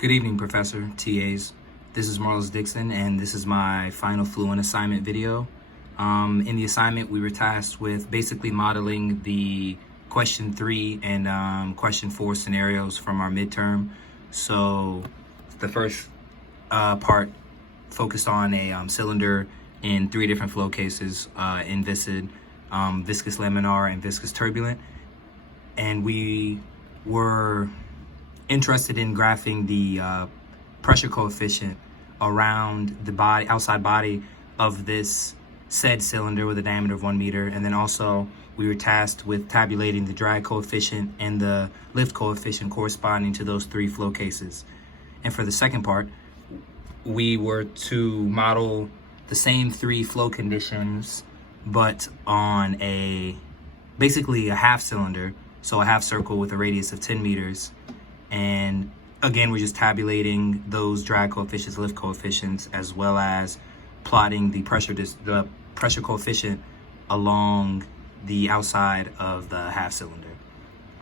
Good evening, Professor, TAs. This is Marlos Dixon, and this is my final Fluent assignment video. In the assignment, we were tasked with basically modeling the question 3 and question 4 scenarios from our midterm. So the first part focused on a cylinder in 3 different flow cases, inviscid, viscous laminar, and viscous turbulent. And we were interested in graphing the pressure coefficient around the body, outside body of this said cylinder with a diameter of 1 meter. And then also we were tasked with tabulating the drag coefficient and the lift coefficient corresponding to those 3 flow cases. And for the second part, we were to model the same 3 flow conditions, but on basically a half cylinder, so a half circle with a radius of 10 meters. And again, we're just tabulating those drag coefficients, lift coefficients, as well as plotting the pressure coefficient along the outside of the half cylinder.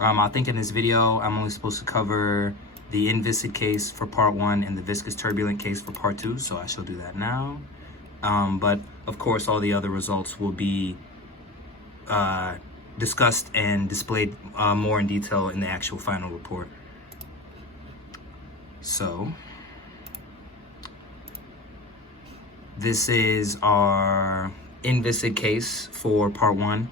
I think in this video, I'm only supposed to cover the inviscid case for part 1 and the viscous turbulent case for part 2, so I shall do that now. But of course, all the other results will be discussed and displayed more in detail in the actual final report. So this is our inviscid case for part 1.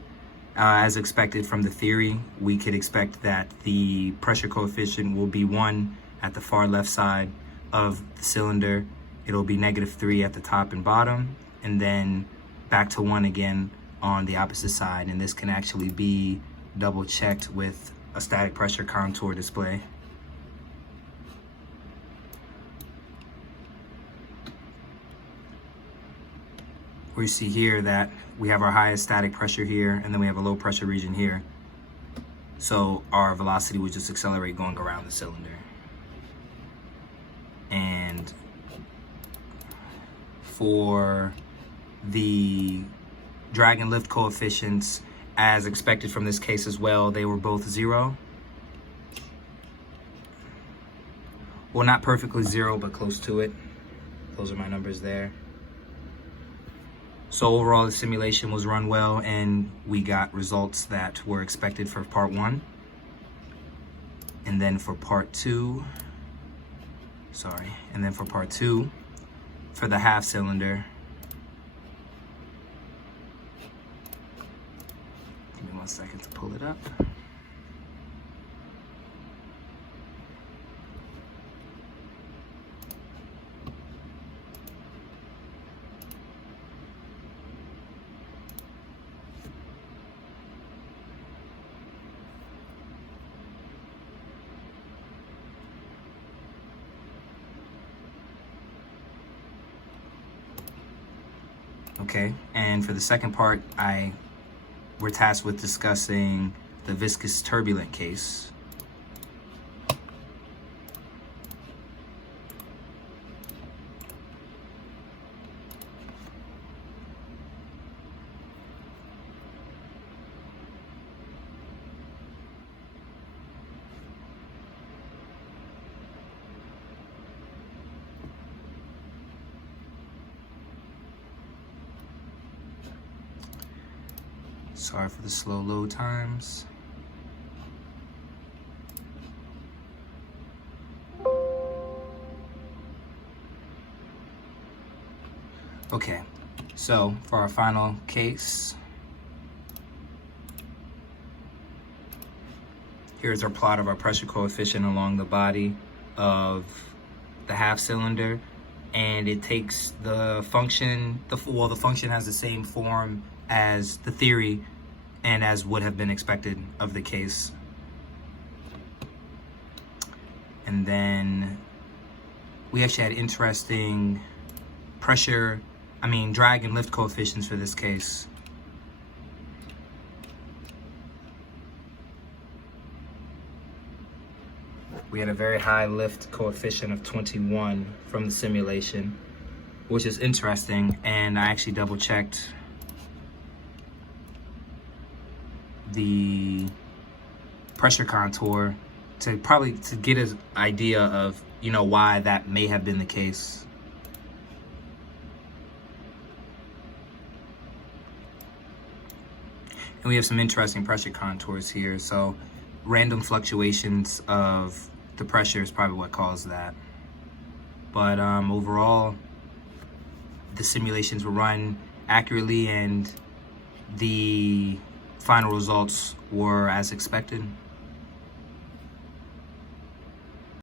As expected from the theory, we could expect that the pressure coefficient will be 1 at the far left side of the cylinder. It'll be -3 at the top and bottom, and then back to 1 again on the opposite side. And this can actually be double checked with a static pressure contour display. We see here that we have our highest static pressure here, and then we have a low pressure region here. So our velocity would just accelerate going around the cylinder. And for the drag and lift coefficients, as expected from this case as well, they were both 0. Well, not perfectly 0, but close to it. Those are my numbers there. So overall, the simulation was run well, and we got results that were expected for part 1. And then for part 2, for the half cylinder, give me 1 second to pull it up. Okay, and for the second part, we're tasked with discussing the viscous turbulent case. Sorry for the slow load times. Okay, so for our final case, here's our plot of our pressure coefficient along the body of the half cylinder, and it takes the function, the function has the same form as the theory and as would have been expected of the case. And then we actually had interesting drag and lift coefficients for this case. We had a very high lift coefficient of 21 from the simulation, which is interesting, and I actually double checked the pressure contour to get an idea of, you know, why that may have been the case. And we have some interesting pressure contours here. So random fluctuations of the pressure is probably what caused that. But overall, the simulations were run accurately and the final results were as expected.